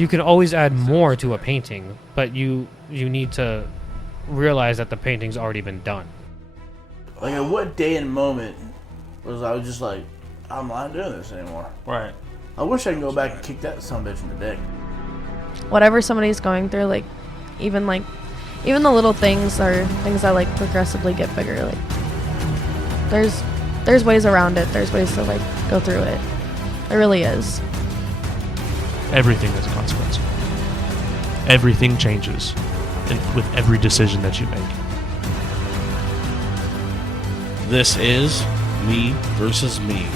You can always add more to a painting, but you need to realize that the painting's already been done. Like, at what day and moment was I was just like, I'm not doing this anymore? Right. I wish I could go back and kick that son of a bitch in the dick. Whatever somebody's going through, even the little things are things that like progressively get bigger. Like there's ways around it. There's ways to like go through it. There really is. Everything has a consequence. Everything changes with every decision that you make. This is Me versus Me.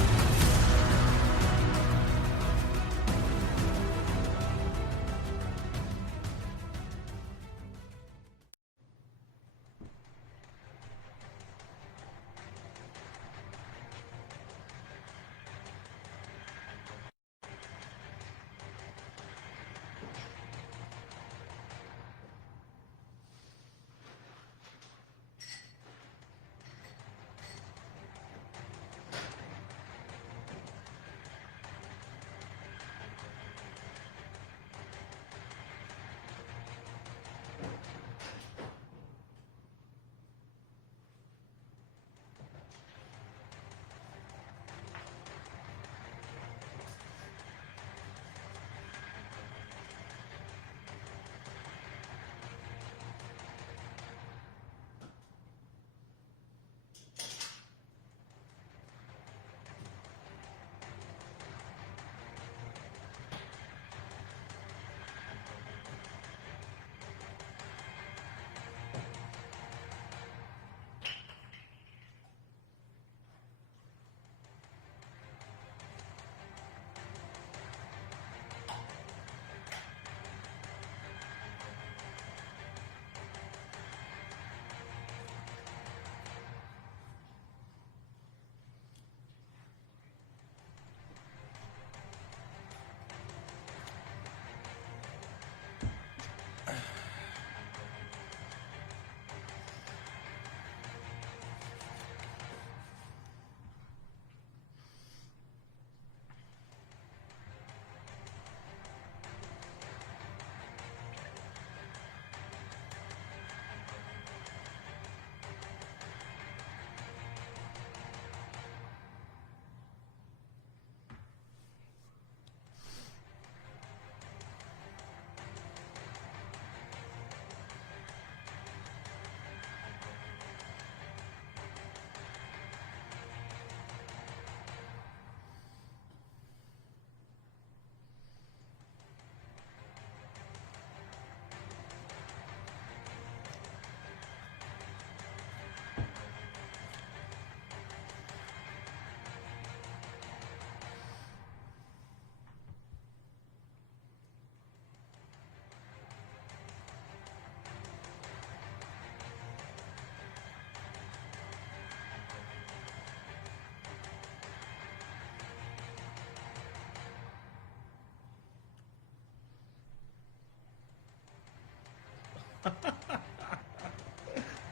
I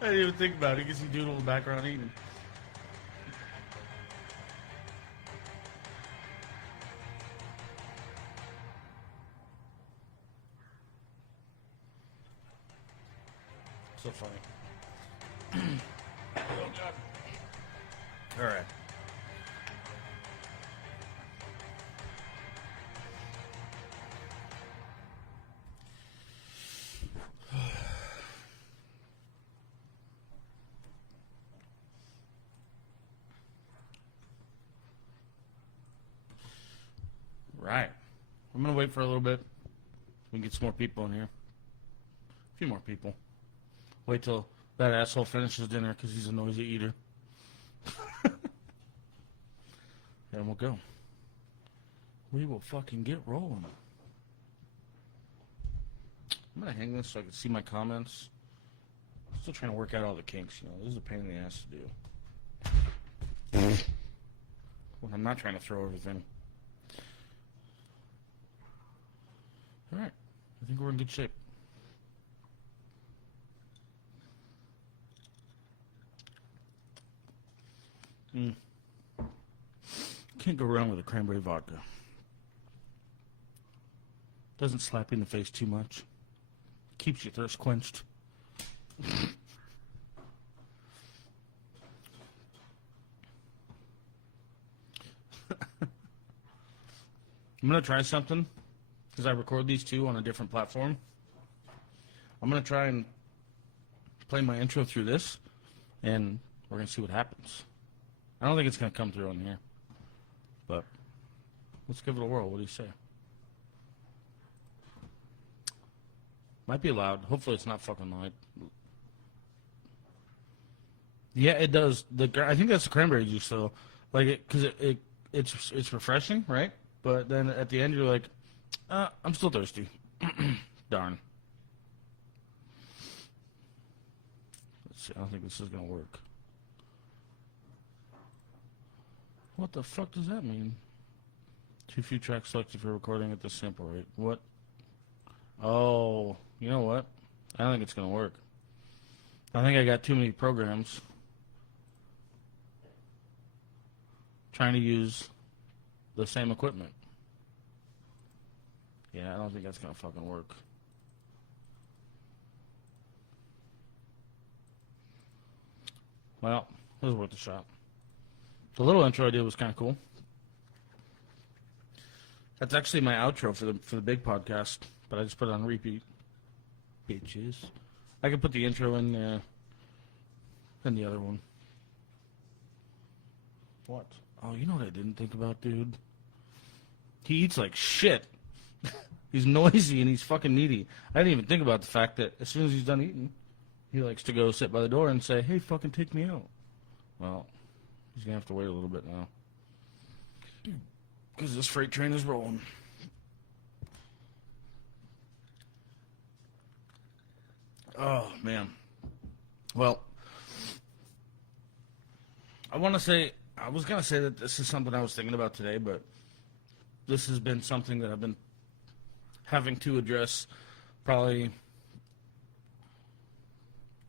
didn't even think about it. I guess you do a little background eating. So funny. Oh, God. All right. Right. I'm going to wait for a little bit. We can get some more people in here. A few more people. Wait till that asshole finishes dinner because he's a noisy eater. And we'll go. We will fucking get rolling. I'm going to hang this so I can see my comments. Still trying to work out all the kinks, you know. This is a pain in the ass to do. When I'm not trying to throw everything. Alright. I think we're in good shape. Can't go wrong with a cranberry vodka. Doesn't slap you in the face too much. Keeps your thirst quenched. I'm going to try something because I record these two on a different platform. I'm going to try and play my intro through this, and we're going to see what happens. I don't think it's going to come through on here, but let's give it a whirl. What do you say? Might be loud. Hopefully it's not fucking loud. Yeah, it does. I think that's the cranberry juice, though. Like it, because it's refreshing, right? But then at the end, you're like, I'm still thirsty. Darn. Let's see. I don't think this is gonna work. What the fuck does that mean? Too few tracks selected for recording at this sample rate. What? Oh, you know what? I don't think it's gonna work. I think I got too many programs trying to use the same equipment. Yeah, I don't think that's gonna fucking work. Well, it was worth a shot. The little intro I did was kind of cool. That's actually my outro for the big podcast, but I just put it on repeat. Bitches. I could put the intro in the other one. What? Oh, you know what I didn't think about, dude? He eats like shit. He's noisy and he's fucking needy. I didn't even think about the fact that as soon as he's done eating, he likes to go sit by the door and say, hey, fucking take me out. Well, he's going to have to wait a little bit now. Because this freight train is rolling. Oh, man. Well, I was going to say that this is something I was thinking about today, but this has been something that I've been having to address probably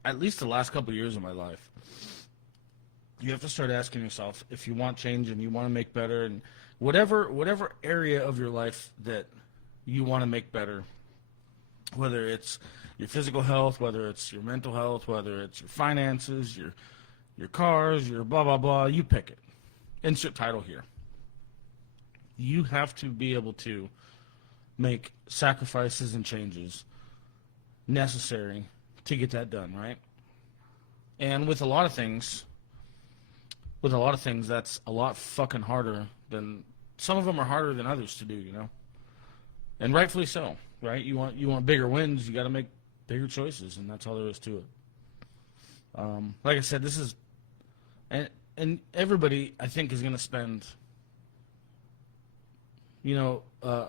at least the last couple of years of my life. You have to start asking yourself if you want change and you want to make better, and whatever area of your life that you want to make better, whether it's your physical health, whether it's your mental health, whether it's your finances, your cars, your blah, blah, blah, you pick it. Insert title here. You have to be able to make sacrifices and changes necessary to get that done, right? And with a lot of things, that's a lot fucking harder than, some of them are harder than others to do, you know? And rightfully so, right? You want bigger wins, you got to make bigger choices, and that's all there is to it. Like I said, this is, and everybody, I think, is going to spend, a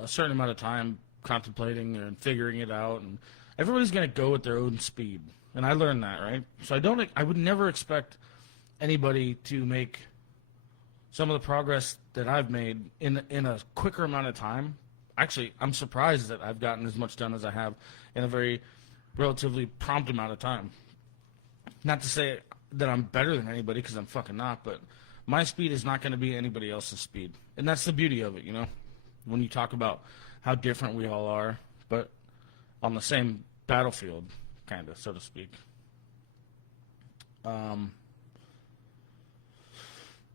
certain amount of time contemplating and figuring it out, and everybody's going to go at their own speed. And I learned that, right? So I would never expect anybody to make some of the progress that I've made in a quicker amount of time. Actually, I'm surprised that I've gotten as much done as I have in a very relatively prompt amount of time. Not to say that I'm better than anybody, because I'm fucking not, but my speed is not going to be anybody else's speed. And that's the beauty of it, when you talk about how different we all are, but on the same battlefield, kind of, so to speak.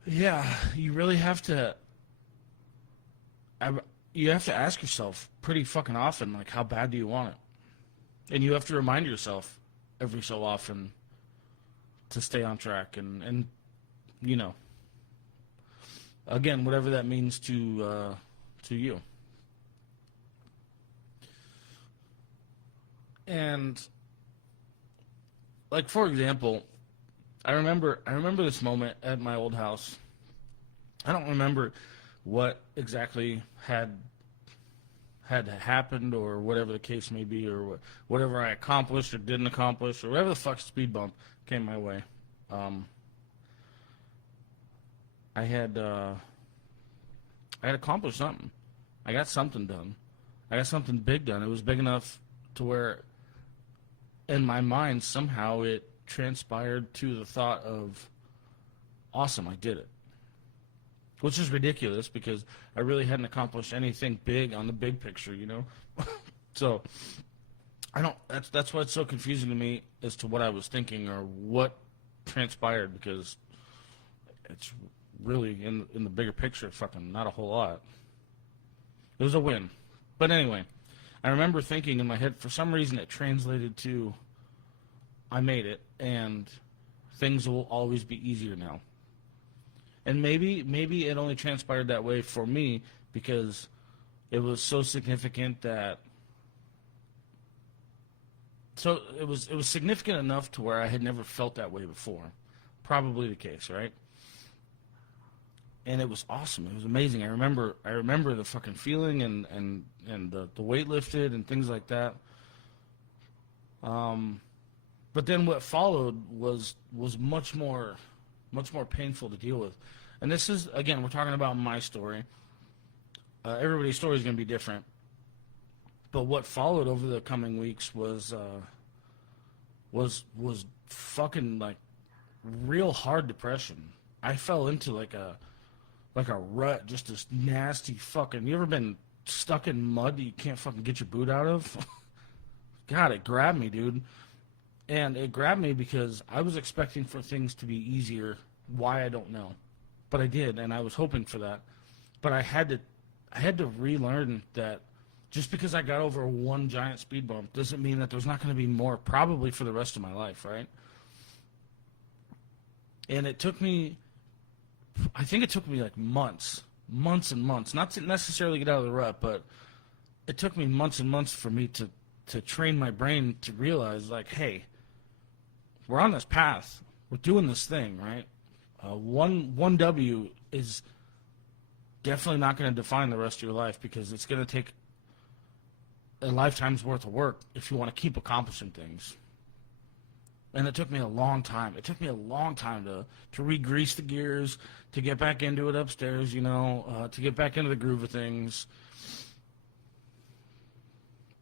Yeah, you really have to, ask yourself pretty fucking often, like, how bad do you want it? And you have to remind yourself every so often to stay on track and again, whatever that means to you. And like, for example, I remember this moment at my old house. I don't remember what exactly had happened, or whatever the case may be, or whatever I accomplished or didn't accomplish, or whatever the fuck speed bump came my way. I had accomplished something. I got something done. I got something big done. It was big enough to where, in my mind, somehow it transpired to the thought of, awesome, I did it. which is ridiculous because I really hadn't accomplished anything big on the big picture, you know. So I don't. That's why it's so confusing to me as to what I was thinking or what transpired, because it's really in the bigger picture, fucking not a whole lot. It was a win, but anyway, I remember thinking in my head, for some reason it translated to I made it and things will always be easier now. And maybe it only transpired that way for me because it was so significant that. So it was significant enough to where I had never felt that way before. Probably the case, right? And it was awesome. It was amazing. I remember the fucking feeling and the weight lifted and things like that. But then what followed was much more painful to deal with. And this is, again, we're talking about my story. Everybody's story is going to be different. But what followed over the coming weeks was fucking like real hard depression. I fell into like a rut, just this nasty fucking. You ever been stuck in mud that you can't fucking get your boot out of? God, it grabbed me, dude. And it grabbed me because I was expecting for things to be easier. Why, I don't know. But I did, and I was hoping for that. But I had to relearn that just because I got over one giant speed bump doesn't mean that there's not going to be more, probably for the rest of my life, right? And it took me, I think it took me like months and months, not to necessarily get out of the rut, but it took me months and months for me to train my brain to realize, like, hey, we're on this path. We're doing this thing, right? One W is definitely not going to define the rest of your life because it's going to take a lifetime's worth of work if you want to keep accomplishing things. And it took me a long time. It took me a long time to re-grease the gears, to get back into it upstairs, you know, to get back into the groove of things.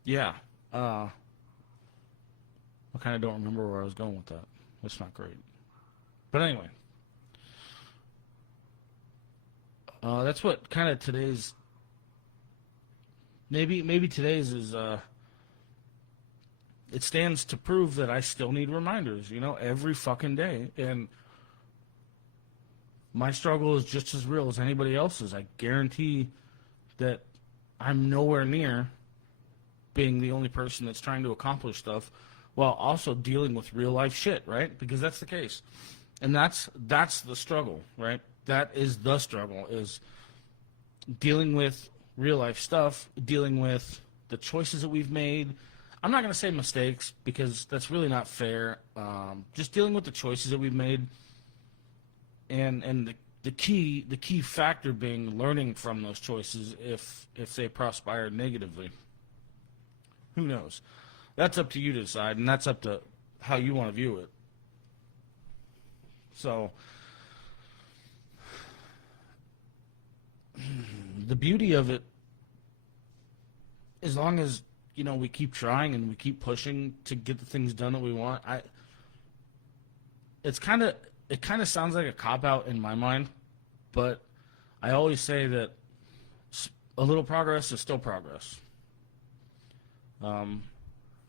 Yeah. I kind of don't remember where I was going with that. That's not great. But anyway. That's what kind of today's... Maybe today's is... it stands to prove that I still need reminders, you know, every fucking day. And my struggle is just as real as anybody else's. I guarantee that I'm nowhere near being the only person that's trying to accomplish stuff while also dealing with real life shit, right? Because that's the case. And that's the struggle, right? That is the struggle, is dealing with real life stuff, dealing with the choices that we've made. I'm not going to say mistakes because that's really not fair. Just dealing with the choices that we've made, and the key factor being learning from those choices if they transpire negatively. Who knows? That's up to you to decide, and that's up to how you want to view it. So the beauty of it, as long as, you know, we keep trying and we keep pushing to get the things done that we want. It kind of sounds like a cop-out in my mind, but I always say that a little progress is still progress.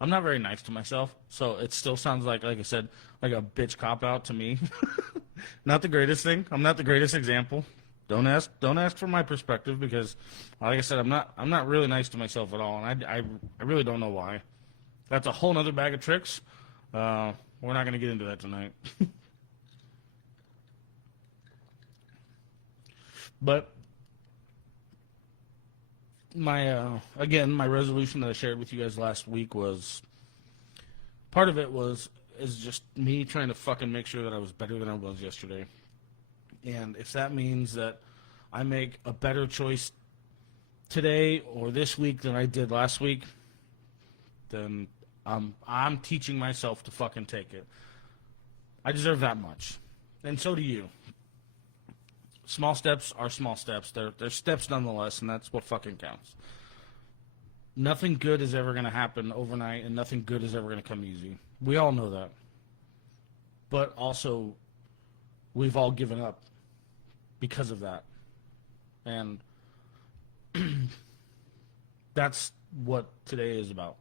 I'm not very nice to myself, so it still sounds like I said, like a bitch cop-out to me. Not the greatest thing. I'm not the greatest example. Don't ask for my perspective because, like I said, I'm not really nice to myself at all, and I really don't know why. That's a whole other bag of tricks. We're not going to get into that tonight. But my resolution that I shared with you guys last week was, part of it is just me trying to fucking make sure that I was better than I was yesterday. And if that means that I make a better choice today or this week than I did last week, then I'm teaching myself to fucking take it. I deserve that much. And so do you. Small steps are small steps. They're steps nonetheless, and that's what fucking counts. Nothing good is ever going to happen overnight, and nothing good is ever going to come easy. We all know that. But also, we've all given up because of that. And that's what today is about.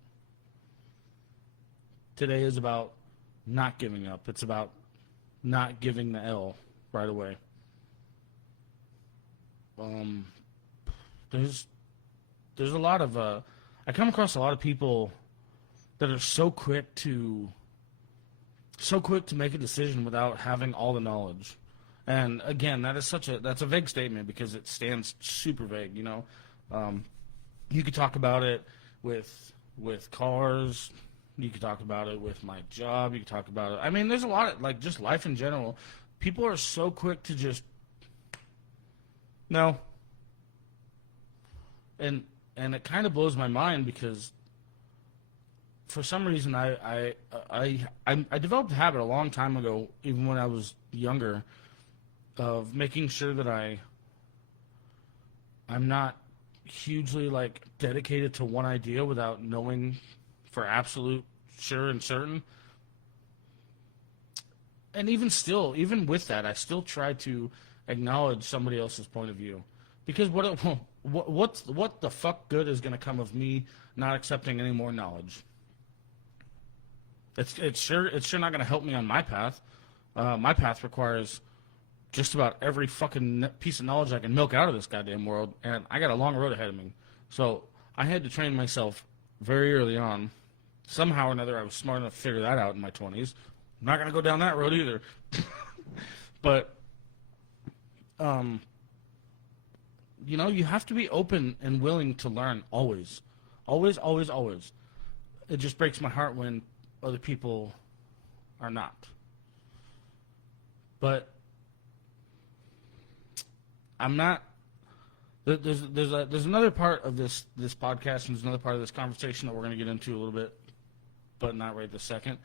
Today is about not giving up. It's about not giving the L right away. There's a lot of I come across a lot of people that are so quick to make a decision without having all the knowledge. And again, that's a vague statement because it stands super vague. You know, you could talk about it with cars. You could talk about it with my job. You could talk about it. I mean, there's a lot of, like, just life in general. People are so quick to just no. And it kind of blows my mind because for some reason I developed a habit a long time ago, even when I was younger, of making sure that I'm not hugely, like, dedicated to one idea without knowing for absolute sure and certain. And even with that, I still try to acknowledge somebody else's point of view, because what the fuck good is going to come of me not accepting any more knowledge? It's sure not going to help me on my path. My path requires just about every fucking piece of knowledge I can milk out of this goddamn world, and I got a long road ahead of me. So I had to train myself very early on. Somehow or another, I was smart enough to figure that out in my 20s. I'm not going to go down that road either. But, you know, you have to be open and willing to learn always. Always, always, always. It just breaks my heart when other people are not. But I'm not. There's another part of this podcast, and there's another part of this conversation that we're going to get into a little bit, but not right this second.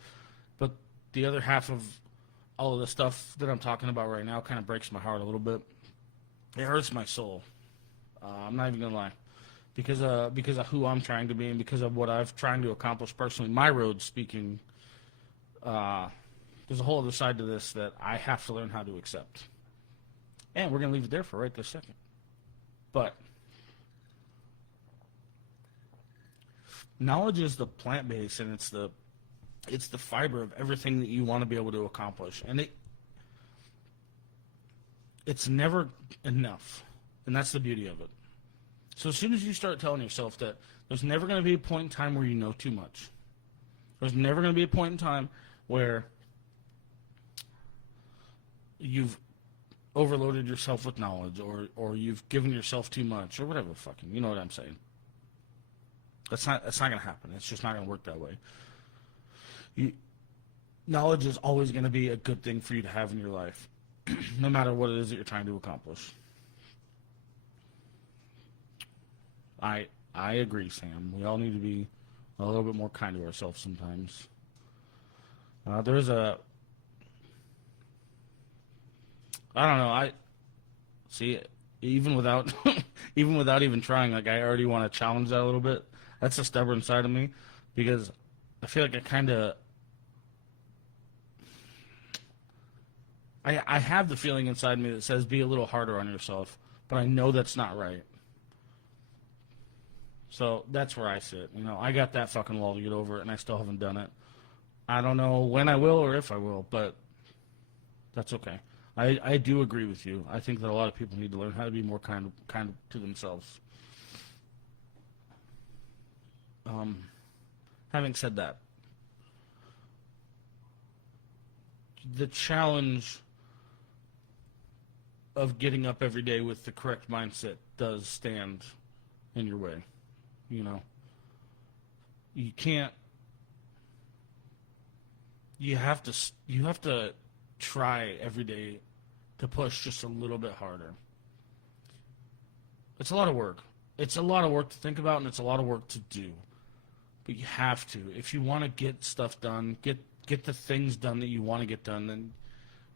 But the other half of all of the stuff that I'm talking about right now kind of breaks my heart a little bit. It hurts my soul. I'm not even going to lie. Because of who I'm trying to be and because of what I've trying to accomplish personally, my road speaking, there's a whole other side to this that I have to learn how to accept. And we're going to leave it there for right this second. But knowledge is the plant base, and it's the fiber of everything that you want to be able to accomplish. And it's never enough. And that's the beauty of it. So as soon as you start telling yourself that there's never going to be a point in time where you know too much. There's never going to be a point in time where you've overloaded yourself with knowledge or you've given yourself too much or whatever fucking, you know what I'm saying. That's not going to happen. It's just not going to work that way. Knowledge is always going to be a good thing for you to have in your life, no matter what it is that you're trying to accomplish. I agree, Sam. We all need to be a little bit more kind to ourselves sometimes. There's a... I don't know. I see, even without even trying, like, I already want to challenge that a little bit. That's the stubborn side of me, because I feel like I have the feeling inside me that says be a little harder on yourself, but I know that's not right. So that's where I sit. You know, I got that fucking wall to get over, and I still haven't done it. I don't know when I will or if I will, but that's okay. I do agree with you. I think that a lot of people need to learn how to be more kind to themselves. Having said that, the challenge of getting up every day with the correct mindset does stand in your way. You know, you have to try every day to push just a little bit harder. It's a lot of work. It's a lot of work to think about, and it's a lot of work to do. But you have to. If you want to get stuff done, get the things done that you want to get done, then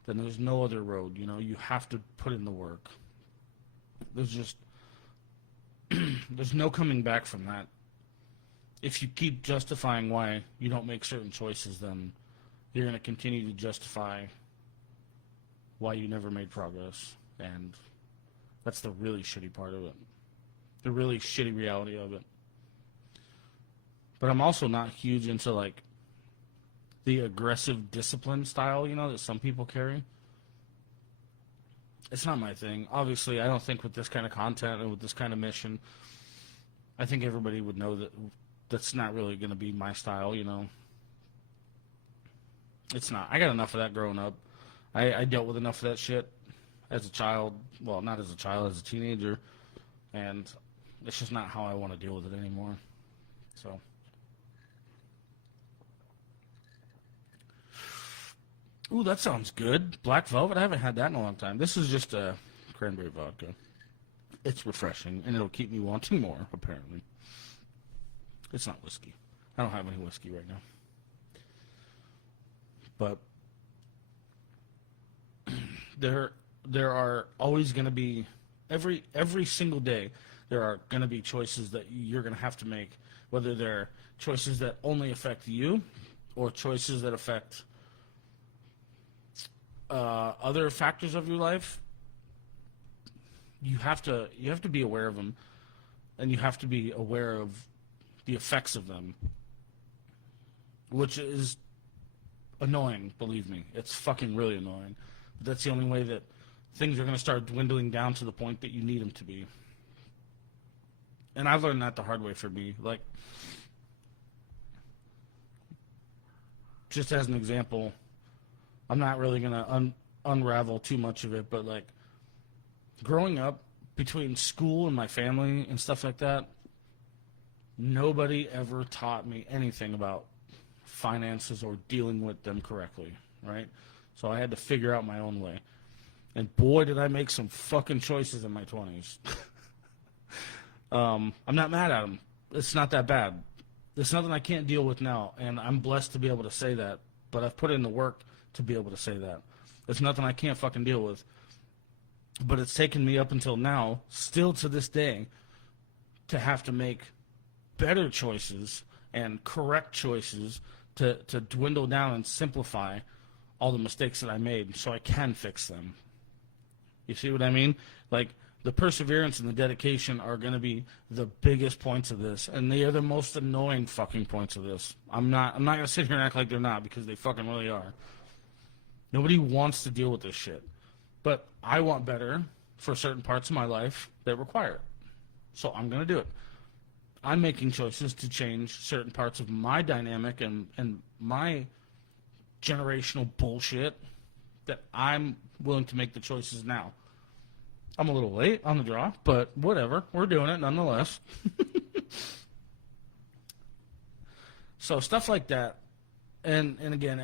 there's no other road. You know, you have to put in the work. There's no coming back from that. If you keep justifying why you don't make certain choices, then you're going to continue to justify why you never made progress. And That's the really shitty part of it. The really shitty reality of it. But I'm also not huge into, like, the aggressive discipline style, that some people carry. It's not my thing. Obviously, I don't think with this kind of content and with this kind of mission, I think everybody would know that that's not really going to be my style, It's not. I got enough of that growing up. I dealt with enough of that shit as a child. Well, not as a child, as a teenager. And it's just not how I want to deal with it anymore. So. Ooh, that sounds good. Black Velvet? I haven't had that in a long time. This is just a cranberry vodka. It's refreshing, and it'll keep me wanting more, apparently. It's not whiskey. I don't have any whiskey right now. But there are always going to be, every single day, there are going to be choices that you're going to have to make, whether they're choices that only affect you or choices that affect other factors of your life. You have to be aware of them, and you have to be aware of the effects of them, which is annoying, believe me. It's fucking really annoying. But that's the only way that things are going to start dwindling down to the point that you need them to be. And I've learned that the hard way for me. Like, just as an example, I'm not really going to unravel too much of it, but, like, growing up between school and my family and stuff like that, nobody ever taught me anything about finances or dealing with them correctly, right? So I had to figure out my own way. And boy, did I make some fucking choices in my 20s. I'm not mad at them. It's not that bad. There's nothing I can't deal with now, and I'm blessed to be able to say that, but I've put in the work to be able to say that. There's nothing I can't fucking deal with. But it's taken me up until now, still to this day, to have to make better choices and correct choices to dwindle down and simplify all the mistakes that I made so I can fix them. You see what I mean? Like, the perseverance and the dedication are going to be the biggest points of this, and they are the most annoying fucking points of this. I'm not going to sit here and act like they're not, because they fucking really are. Nobody wants to deal with this shit. But I want better for certain parts of my life that require it. So I'm going to do it. I'm making choices to change certain parts of my dynamic and my generational bullshit that I'm willing to make the choices now. I'm a little late on the draw, but whatever. We're doing it nonetheless. So stuff like that. And again,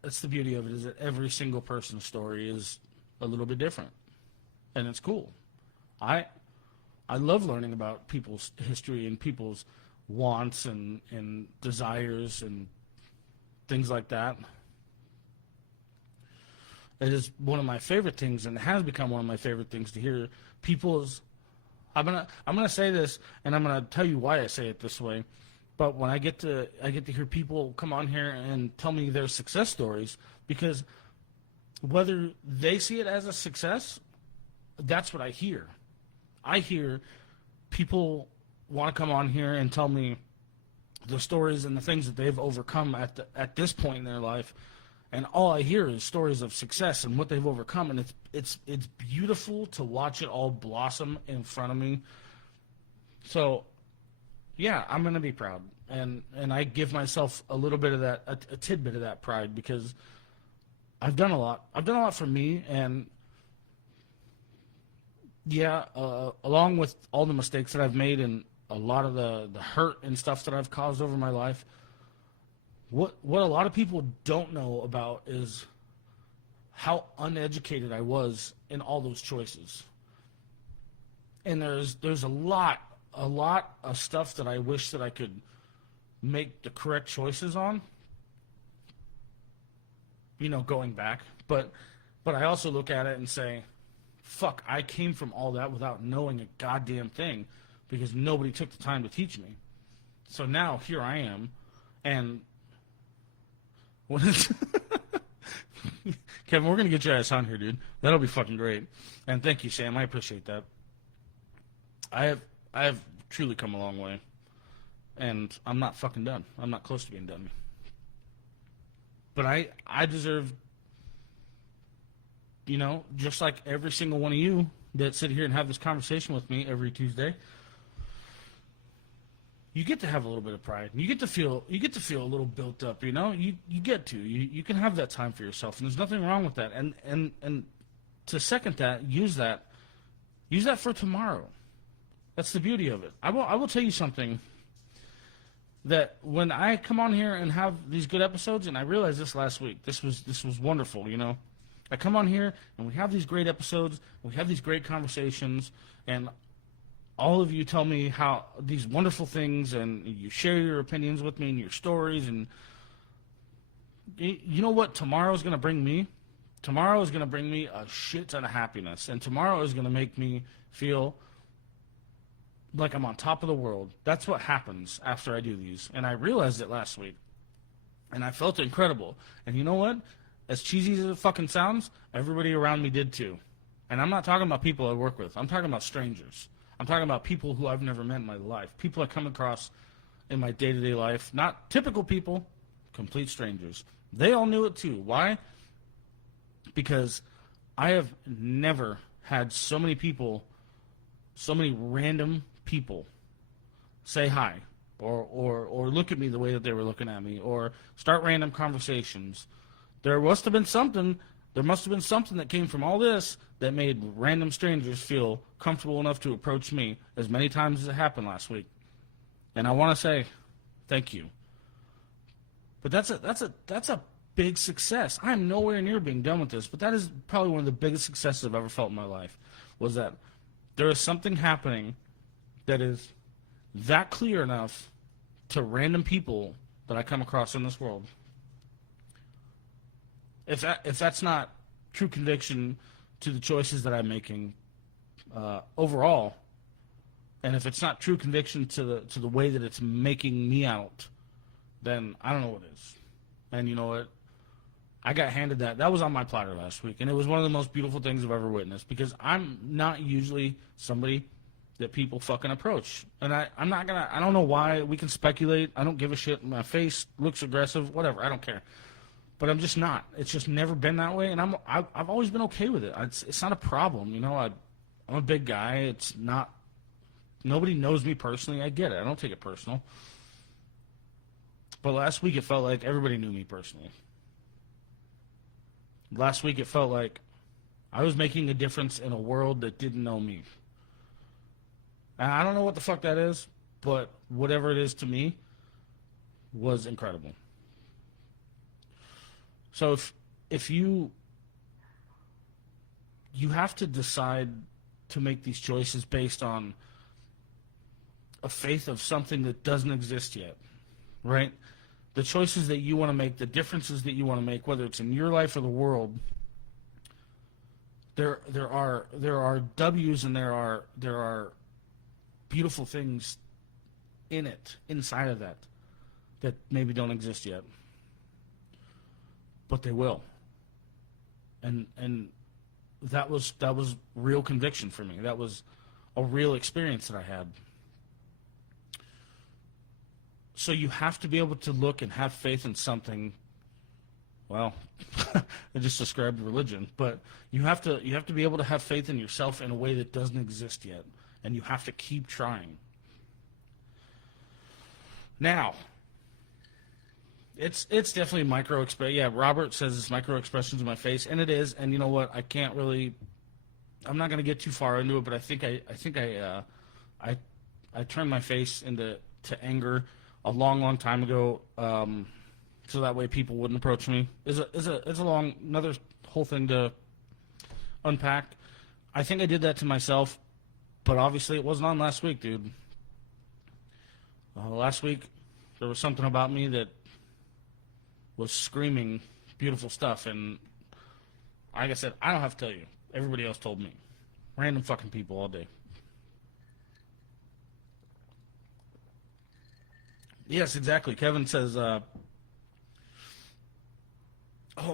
that's the beauty of it, is that every single person's story is a little bit different. And it's cool. I love learning about people's history and people's wants and desires and things like that. It is one of my favorite things, and it has become one of my favorite things to hear people's. I'm gonna say this, and I'm gonna tell you why I say it this way. But when I get to hear people come on here and tell me their success stories, because whether they see it as a success, that's what I hear. I hear people want to come on here and tell me the stories and the things that they've overcome at this point in their life, and all I hear is stories of success and what they've overcome, and it's beautiful to watch it all blossom in front of me. So, yeah, I'm gonna be proud, and I give myself a little bit of that, a tidbit of that pride, because I've done a lot. I've done a lot for me, and yeah, along with all the mistakes that I've made and a lot of the hurt and stuff that I've caused over my life, what a lot of people don't know about is how uneducated I was in all those choices. And there's a lot of stuff that I wish that I could make the correct choices on, going back. But I also look at it and say, fuck, I came from all that without knowing a goddamn thing, because nobody took the time to teach me. So now here I am, and when it's Kevin, we're gonna get your ass on here, dude. That'll be fucking great. And thank you, Sam. I appreciate that. I have truly come a long way, and I'm not fucking done. I'm not close to being done. But I deserve, you know, just like every single one of you that sit here and have this conversation with me every Tuesday. You get to have a little bit of pride. You get to feel a little built up, you know? You can have that time for yourself, and there's nothing wrong with that. And to second that, use that for tomorrow. That's the beauty of it. I will tell you something, that when I come on here and have these good episodes, and I realized this last week, this was wonderful, you know? I come on here and we have these great episodes, we have these great conversations, and all of you tell me how these wonderful things, and you share your opinions with me and your stories. And you know what tomorrow is going to bring me? Tomorrow is going to bring me a shit ton of happiness. And tomorrow is going to make me feel like I'm on top of the world. That's what happens after I do these. And I realized it last week. And I felt incredible. And you know what? As cheesy as it fucking sounds, everybody around me did too. And I'm not talking about people I work with. I'm talking about strangers. I'm talking about people who I've never met in my life. People I come across in my day-to-day life. Not typical people, complete strangers. They all knew it too. Why? Because I have never had so many people, so many random people say hi or look at me the way that they were looking at me or start random conversations. There must have been something that came from all this that made random strangers feel comfortable enough to approach me as many times as it happened last week. And I want to say thank you. But that's a big success. I'm nowhere near being done with this, but that is probably one of the biggest successes I've ever felt in my life, was that there is something happening that is that clear enough to random people that I come across in this world. If that's not true conviction to the choices that I'm making overall, and if it's not true conviction to the way that it's making me out, then I don't know what is. And you know what? I got handed that. That was on my platter last week, and it was one of the most beautiful things I've ever witnessed, because I'm not usually somebody that people fucking approach. And I'm not gonna. I don't know why. We can speculate. I don't give a shit. My face looks aggressive. Whatever. I don't care. But I'm just not. It's just never been that way, and I've always been okay with it. It's not a problem, you know. I'm a big guy. It's not. Nobody knows me personally. I get it. I don't take it personal. But last week it felt like everybody knew me personally. Last week it felt like I was making a difference in a world that didn't know me. And I don't know what the fuck that is, but whatever it is to me was incredible. So if you have to decide to make these choices based on a faith of something that doesn't exist yet, right? The choices that you want to make, the differences that you want to make, whether it's in your life or the world, there are W's and there are beautiful things in it, inside of that maybe don't exist yet. But they will. And that was real conviction for me. That was a real experience that I had. So you have to be able to look and have faith in something. Well, I just described religion, but you have to be able to have faith in yourself in a way that doesn't exist yet, and you have to keep trying. Now, it's definitely micro expression. Yeah, Robert says it's micro expressions in my face, and it is. And you know what? I can't really. I'm not going to get too far into it, but I think I turned my face to anger a long time ago, so that way people wouldn't approach me. It's a long another whole thing to unpack. I think I did that to myself, but obviously it wasn't on last week, dude. Last week there was something about me that was screaming beautiful stuff, and like I said, I don't have to tell you. Everybody else told me. Random fucking people all day. Yes, exactly. Kevin says, "Oh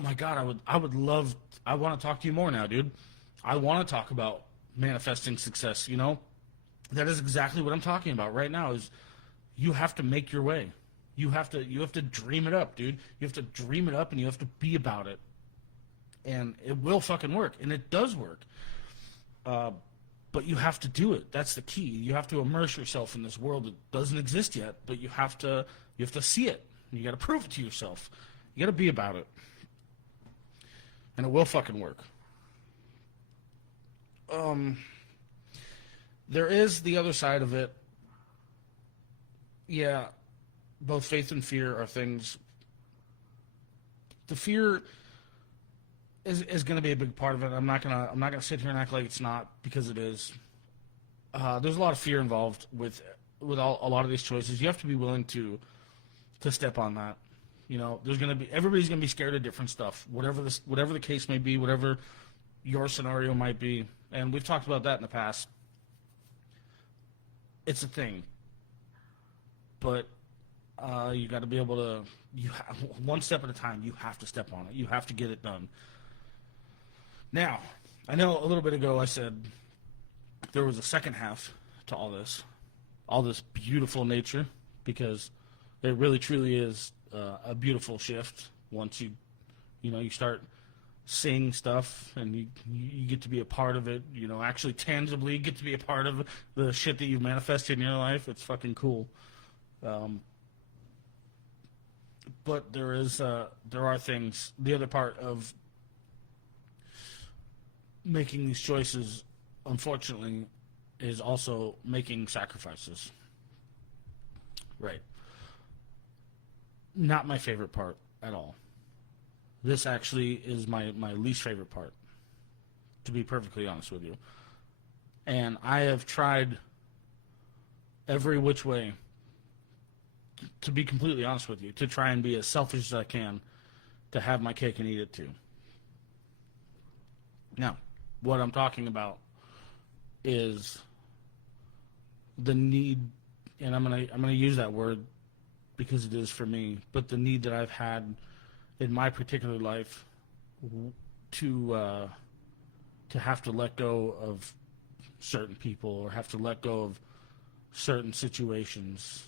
my God, I would love. I want to talk to you more now, dude. I want to talk about manifesting success. You know, That is exactly what I'm talking about right now. Is you have to make your way. You have to dream it up, dude. You have to dream it up, and you have to be about it. And it will fucking work, and it does work. But you have to do it. That's the key. You have to immerse yourself in this world that doesn't exist yet, but you have to see it. You got to prove it to yourself. You got to be about it, and it will fucking work. There is the other side of it. Yeah, both faith and fear are things. The fear is going to be a big part of it. I'm not gonna sit here and act like it's not, because it is. There's a lot of fear involved with a lot of these choices. You have to be willing to step on that. You know, everybody's gonna be scared of different stuff, whatever the case may be, whatever your scenario might be, and we've talked about that in the past. It's a thing, but you got to be able to. One step at a time. You have to step on it. You have to get it done. Now, I know a little bit ago I said there was a second half to all this beautiful nature, because it really truly is a beautiful shift once you start seeing stuff and you get to be a part of it, actually tangibly get to be a part of the shit that you've manifested in your life. It's fucking cool. But there are things, the other part of making these choices, unfortunately, is also making sacrifices. Right. Not my favorite part at all. This actually is my least favorite part, to be perfectly honest with you. And I have tried every which way, to be completely honest with you, to try and be as selfish as I can, to have my cake and eat it too. Now, what I'm talking about is the need, and I'm gonna use that word because it is for me, but the need that I've had in my particular life to have to let go of certain people, or have to let go of certain situations.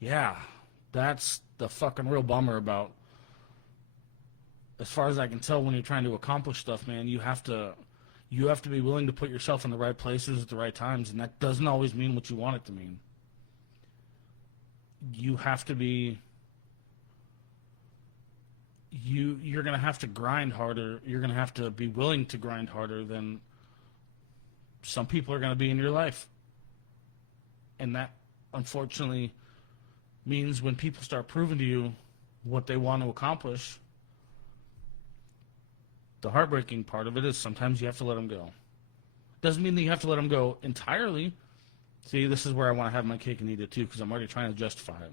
Yeah, that's the fucking real bummer about. As far as I can tell, when you're trying to accomplish stuff, man, you have to be willing to put yourself in the right places at the right times, and that doesn't always mean what you want it to mean. You have to be. You're gonna have to grind harder. You're gonna have to be willing to grind harder than some people are gonna be in your life, and that, unfortunately, means when people start proving to you what they want to accomplish, the heartbreaking part of it is sometimes you have to let them go. Doesn't mean that you have to let them go entirely. See, this is where I want to have my cake and eat it too, because I'm already trying to justify it.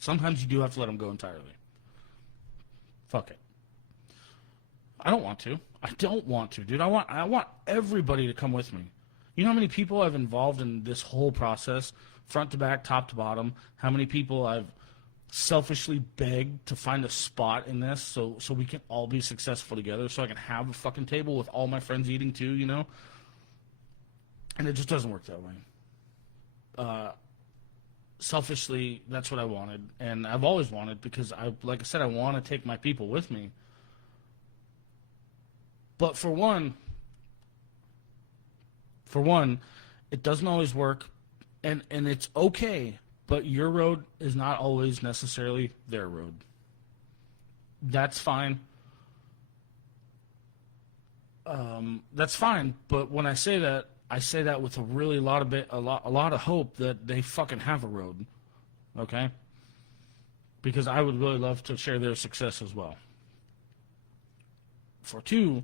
Sometimes you do have to let them go entirely. Fuck it. I don't want to. I don't want to, dude. I want everybody to come with me. You know how many people I've involved in this whole process, front to back, top to bottom? How many people I've selfishly begged to find a spot in this so we can all be successful together, so I can have a fucking table with all my friends eating too, And it just doesn't work that way. Selfishly, that's what I wanted, and I've always wanted, because like I said, I want to take my people with me. But for one, it doesn't always work, and it's okay. But your road is not always necessarily their road. That's fine. That's fine. But when I say that with a lot of hope that they fucking have a road. Okay? Because I would really love to share their success as well. For two,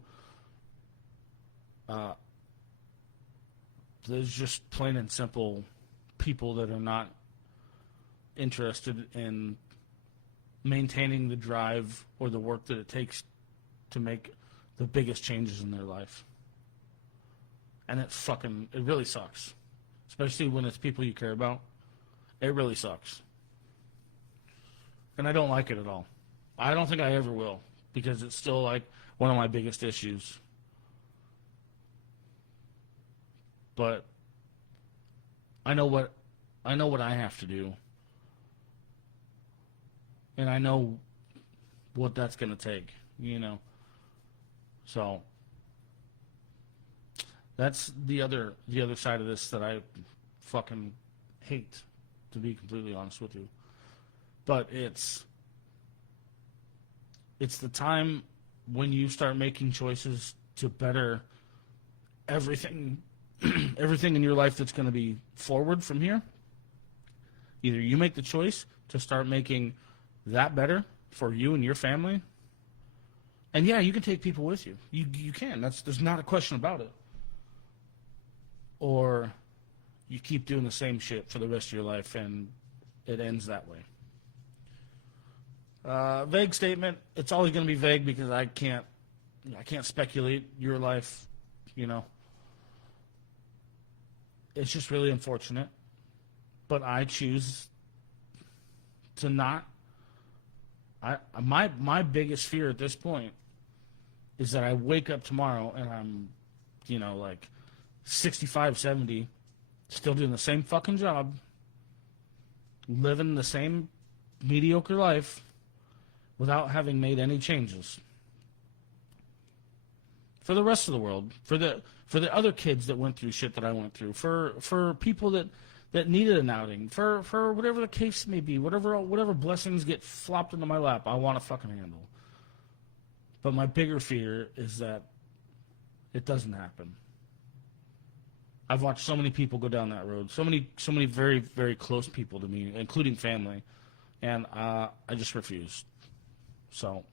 there's just plain and simple people that are not interested in maintaining the drive or the work that it takes to make the biggest changes in their life. And it really sucks. Especially when it's people you care about. It really sucks. And I don't like it at all. I don't think I ever will, because it's still like one of my biggest issues. but I know what I have to do, and I know what that's gonna take, you know. So that's the other side of this that I fucking hate, to be completely honest with you. But it's the time when you start making choices to better everything everything in your life that's going to be forward from here. Either you make the choice to start making that better for you and your family. And yeah, you can take people with you. You can. There's not a question about it. Or you keep doing the same shit for the rest of your life and it ends that way. Vague statement. It's always going to be vague because I can't speculate your life, you know. It's just really unfortunate. But I choose to not. My biggest fear at this point is that I wake up tomorrow and I'm, you know, like 65, 70, still doing the same fucking job, living the same mediocre life without having made any changes. For the rest of the world, for the other kids that went through shit that I went through, for people that needed an outing, for whatever the case may be, whatever blessings get flopped into my lap, I want to fucking handle. But my bigger fear is that it doesn't happen. I've watched so many people go down that road, so many very, very close people to me, including family, and I just refuse. So,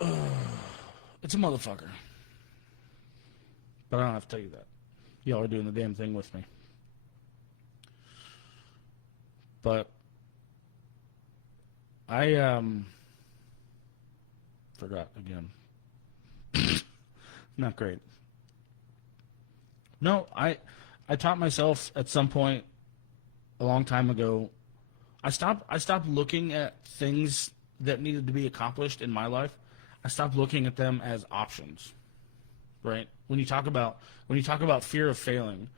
it's a motherfucker. But I don't have to tell you that. Y'all are doing the damn thing with me. But I forgot again. Not great. No, I taught myself at some point a long time ago. I stopped looking at things that needed to be accomplished in my life. I stopped looking at them as options. Right? When you talk about fear of failing,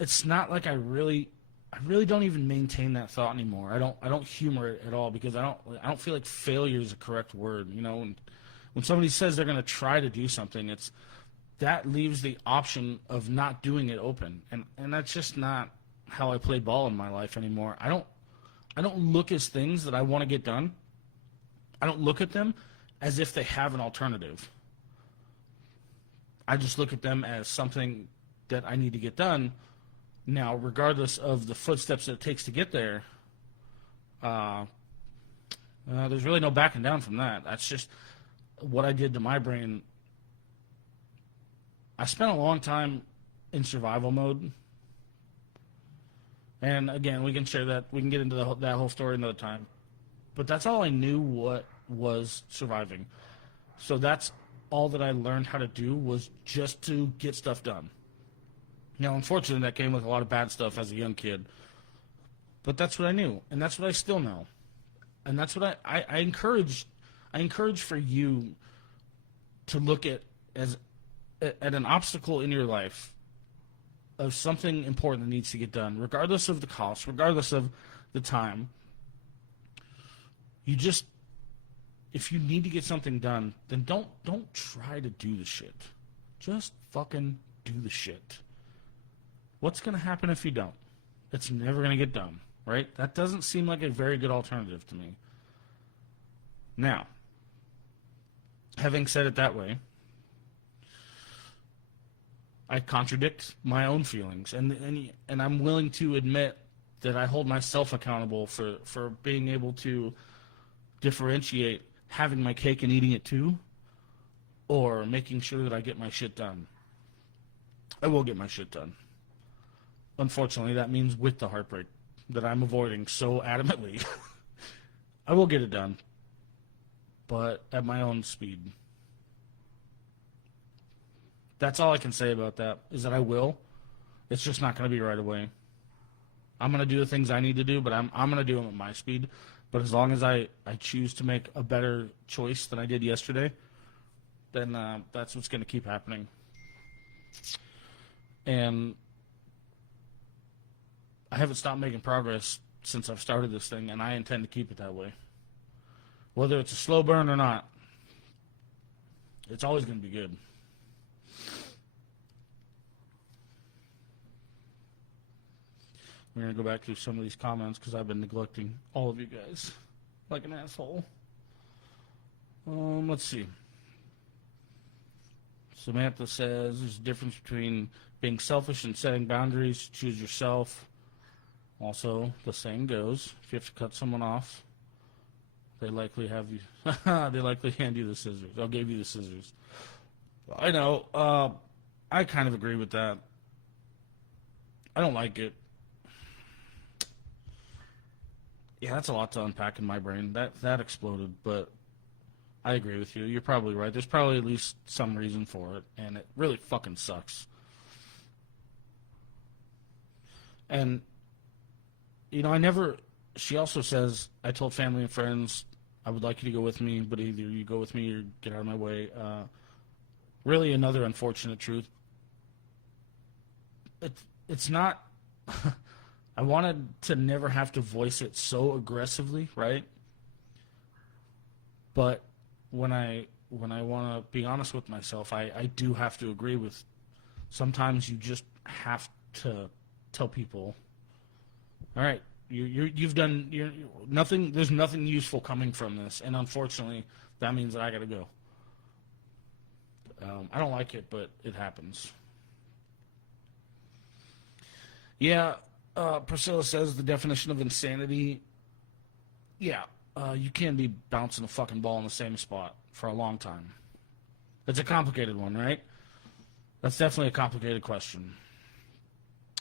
it's not like I really don't even maintain that thought anymore. I don't humor it at all because I don't feel like failure is a correct word, you know. And when somebody says they're going to try to do something, that leaves the option of not doing it open. And that's just not how I play ball in my life anymore. I don't look as things that I want to get done. I don't look at them as if they have an alternative. I just look at them as something that I need to get done. Now, regardless of the footsteps that it takes to get there, there's really no backing down from that. That's just what I did to my brain. I spent a long time in survival mode. And again, we can share that. We can get into that whole story another time. But that's all I knew what was surviving. So that's all that I learned how to do was just to get stuff done. Now, unfortunately, that came with a lot of bad stuff as a young kid. But that's what I knew, and that's what I still know. And that's what I encourage for you to look at an obstacle in your life of something important that needs to get done, regardless of the cost, regardless of the time. If you need to get something done, then don't try to do the shit. Just fucking do the shit. What's going to happen if you don't? It's never going to get done, right? That doesn't seem like a very good alternative to me. Now, having said it that way, I contradict my own feelings, and I'm willing to admit that I hold myself accountable for being able to differentiate having my cake and eating it too, or making sure that I get my shit done. I will get my shit done. Unfortunately, that means with the heartbreak that I'm avoiding so adamantly. I will get it done, but at my own speed. That's all I can say about that, is that I will. It's just not going to be right away. I'm going to do the things I need to do, but I'm going to do them at my speed. But as long as I choose to make a better choice than I did yesterday, then that's what's going to keep happening. And I haven't stopped making progress since I've started this thing, and I intend to keep it that way. Whether it's a slow burn or not, it's always going to be good. We're going to go back through some of these comments because I've been neglecting all of you guys like an asshole. Let's see. Samantha says there's a difference between being selfish and setting boundaries. Choose yourself. Also, the saying goes, if you have to cut someone off, they likely have you. They likely hand you the scissors. I'll give you the scissors. I know. I kind of agree with that. I don't like it. Yeah, that's a lot to unpack in my brain. That exploded, but I agree with you. You're probably right. There's probably at least some reason for it, and it really fucking sucks. And, you know, she also says, I told family and friends, I would like you to go with me, but either you go with me or get out of my way. Really another unfortunate truth. It's not... I wanted to never have to voice it so aggressively, right? But when I want to be honest with myself, I do have to agree with. Sometimes you just have to tell people, all right, you've done nothing. There's nothing useful coming from this, and unfortunately, that means that I got to go. I don't like it, but it happens. Yeah. Priscilla says the definition of insanity, yeah, you can't be bouncing a fucking ball in the same spot for a long time. It's a complicated one, right? That's definitely a complicated question.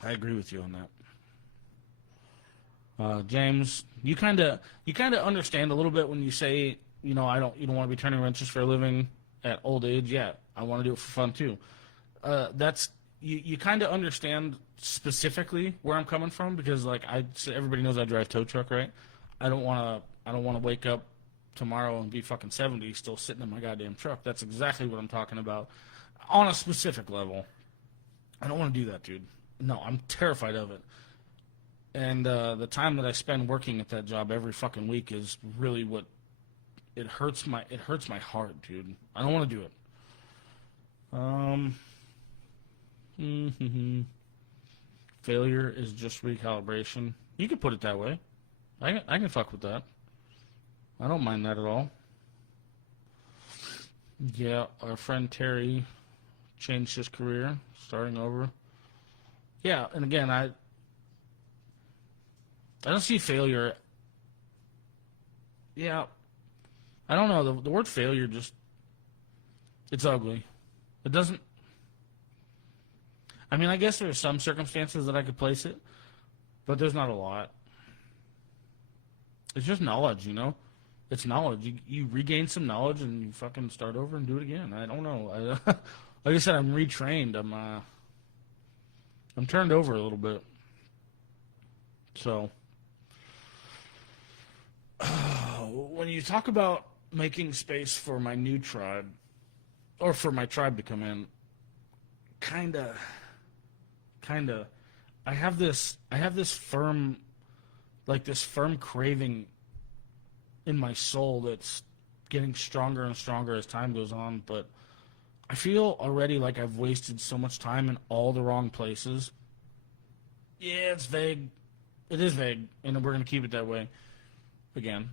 I agree with you on that. James, you kind of understand a little bit when you say, you know, you don't want to be turning wrenches for a living at old age. Yeah, I want to do it for fun too. You kind of understand specifically where I'm coming from because, like, everybody knows I drive tow truck, right? I don't want to wake up tomorrow and be fucking 70 still sitting in my goddamn truck. That's exactly what I'm talking about on a specific level. I don't want to do that, dude. No, I'm terrified of it. And the time that I spend working at that job every fucking week is really what it hurts my heart, dude. I don't want to do it. Failure is just recalibration. You could put it that way. I can fuck with that. I don't mind that at all. Yeah, our friend Terry changed his career, starting over. Yeah, and again, I don't see failure. Yeah, I don't know. The word failure just, it's ugly. It doesn't. I mean, I guess there are some circumstances that I could place it, but there's not a lot. It's just knowledge, you know? It's knowledge. You regain some knowledge and you fucking start over and do it again. I don't know. Like I said, I'm retrained. I'm turned over a little bit. So, when you talk about making space for my new tribe, or for my tribe to come in, kinda, I have this firm craving in my soul that's getting stronger and stronger as time goes on, but I feel already like I've wasted so much time in all the wrong places. Yeah, it's vague. It is vague, and we're going to keep it that way. Again,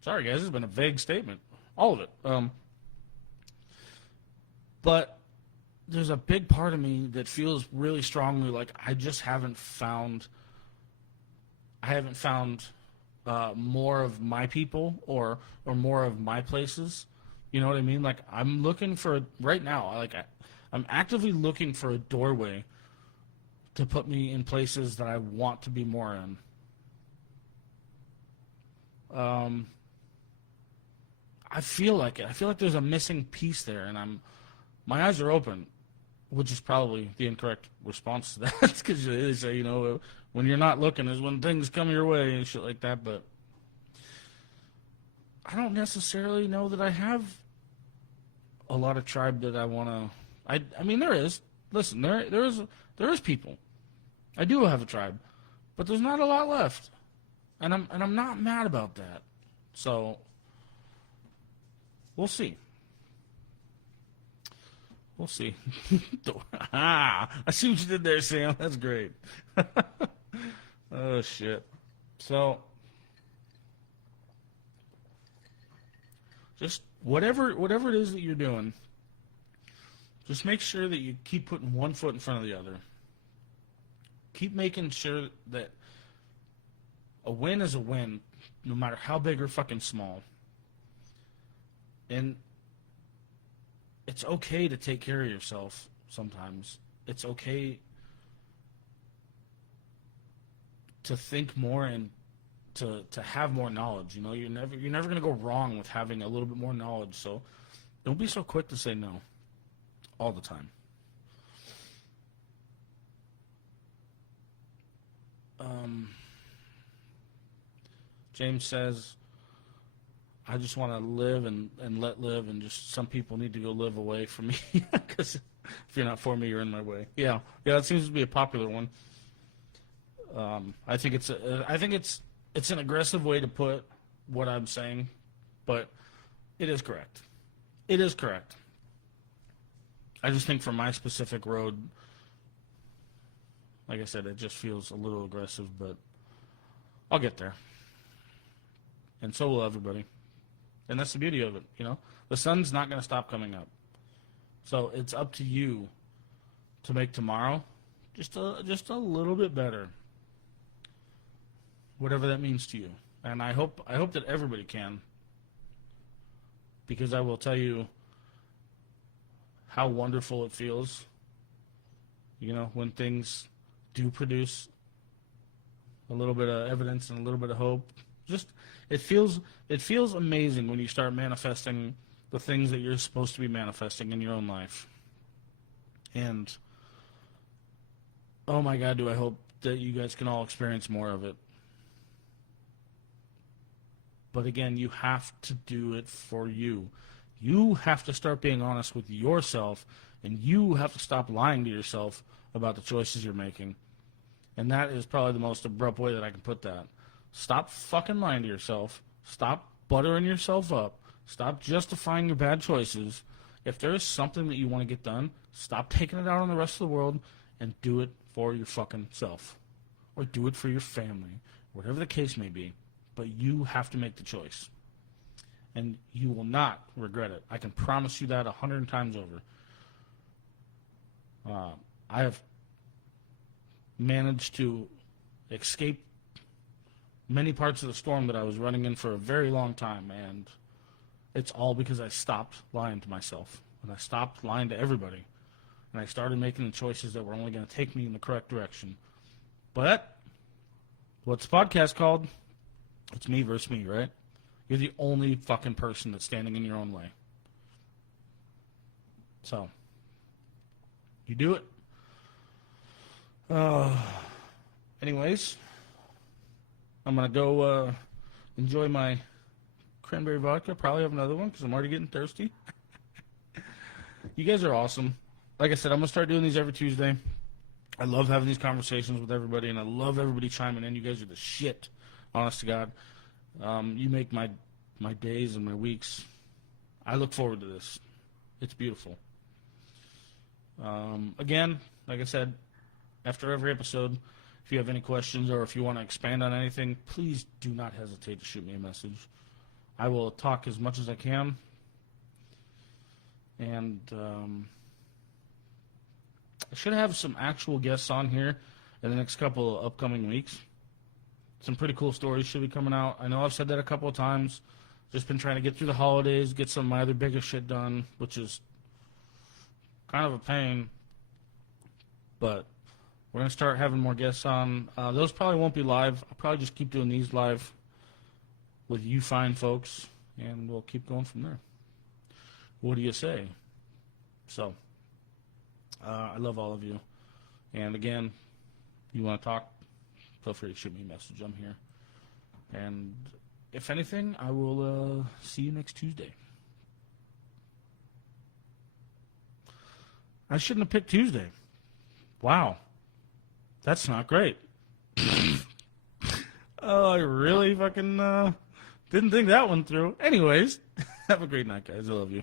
sorry guys, it's been a vague statement. All of it. But there's a big part of me that feels really strongly like I just haven't found more of my people or more of my places. You know what I mean? Like, I'm looking for, right now, I'm actively looking for a doorway to put me in places that I want to be more in. I feel like it. I feel like there's a missing piece there, and my eyes are open, which is probably the incorrect response to that. Because they say, you know, when you're not looking is when things come your way and shit like that. But I don't necessarily know that I have a lot of tribe that I want to. I mean, there is. listen, there is people. I do have a tribe, but there's not a lot left, and I'm not mad about that. So we'll see. We'll see. I see what you did there, Sam. That's great. Oh shit. So just whatever it is that you're doing, just make sure that you keep putting one foot in front of the other. Keep making sure that a win is a win, no matter how big or fucking small. And it's okay to take care of yourself sometimes. It's okay to think more and to have more knowledge. You know, you're never gonna go wrong with having a little bit more knowledge. So don't be so quick to say no all the time. James says, I just want to live and let live, and just some people need to go live away from me because if you're not for me, you're in my way. Yeah, that seems to be a popular one. I think it's an aggressive way to put what I'm saying, but it is correct. It is correct. I just think for my specific road, like I said, it just feels a little aggressive, but I'll get there. And so will everybody. And that's the beauty of it, you know? The sun's not going to stop coming up. So it's up to you to make tomorrow just a little bit better. Whatever that means to you. And I hope that everybody can. Because I will tell you how wonderful it feels, you know, when things do produce a little bit of evidence and a little bit of hope. Just it feels amazing when you start manifesting the things that you're supposed to be manifesting in your own life. And oh my God, do I hope that you guys can all experience more of it. But again, you have to do it for you. You have to start being honest with yourself, and you have to stop lying to yourself about the choices you're making. And that is probably the most abrupt way that I can put that. Stop fucking lying to yourself. Stop buttering yourself up. Stop justifying your bad choices. If there is something that you want to get done, stop taking it out on the rest of the world and do it for your fucking self. Or do it for your family. Whatever the case may be. But you have to make the choice. And you will not regret it. I can promise you that 100 times over. I have managed to escape many parts of the storm that I was running in for a very long time, and it's all because I stopped lying to myself, and I stopped lying to everybody, and I started making the choices that were only going to take me in the correct direction. But what's the podcast called? It's me versus me, right? You're the only fucking person that's standing in your own way. So, you do it. Anyways, I'm going to go enjoy my cranberry vodka. Probably have another one because I'm already getting thirsty. You guys are awesome. Like I said, I'm going to start doing these every Tuesday. I love having these conversations with everybody, and I love everybody chiming in. You guys are the shit, honest to God. You make my days and my weeks. I look forward to this. It's beautiful. Again, like I said, after every episode, if you have any questions or if you want to expand on anything, please do not hesitate to shoot me a message. I will talk as much as I can. And I should have some actual guests on here in the next couple of upcoming weeks. Some pretty cool stories should be coming out. I know I've said that a couple of times. Just been trying to get through the holidays, get some of my other bigger shit done, which is kind of a pain. But we're going to start having more guests on. Those probably won't be live. I'll probably just keep doing these live with you fine folks, and we'll keep going from there. What do you say? So, I love all of you. And again, you want to talk, feel free to shoot me a message. I'm here. And if anything, I will see you next Tuesday. I shouldn't have picked Tuesday. Wow. That's not great. Oh, I really fucking didn't think that one through. Anyways, have a great night, guys. I love you.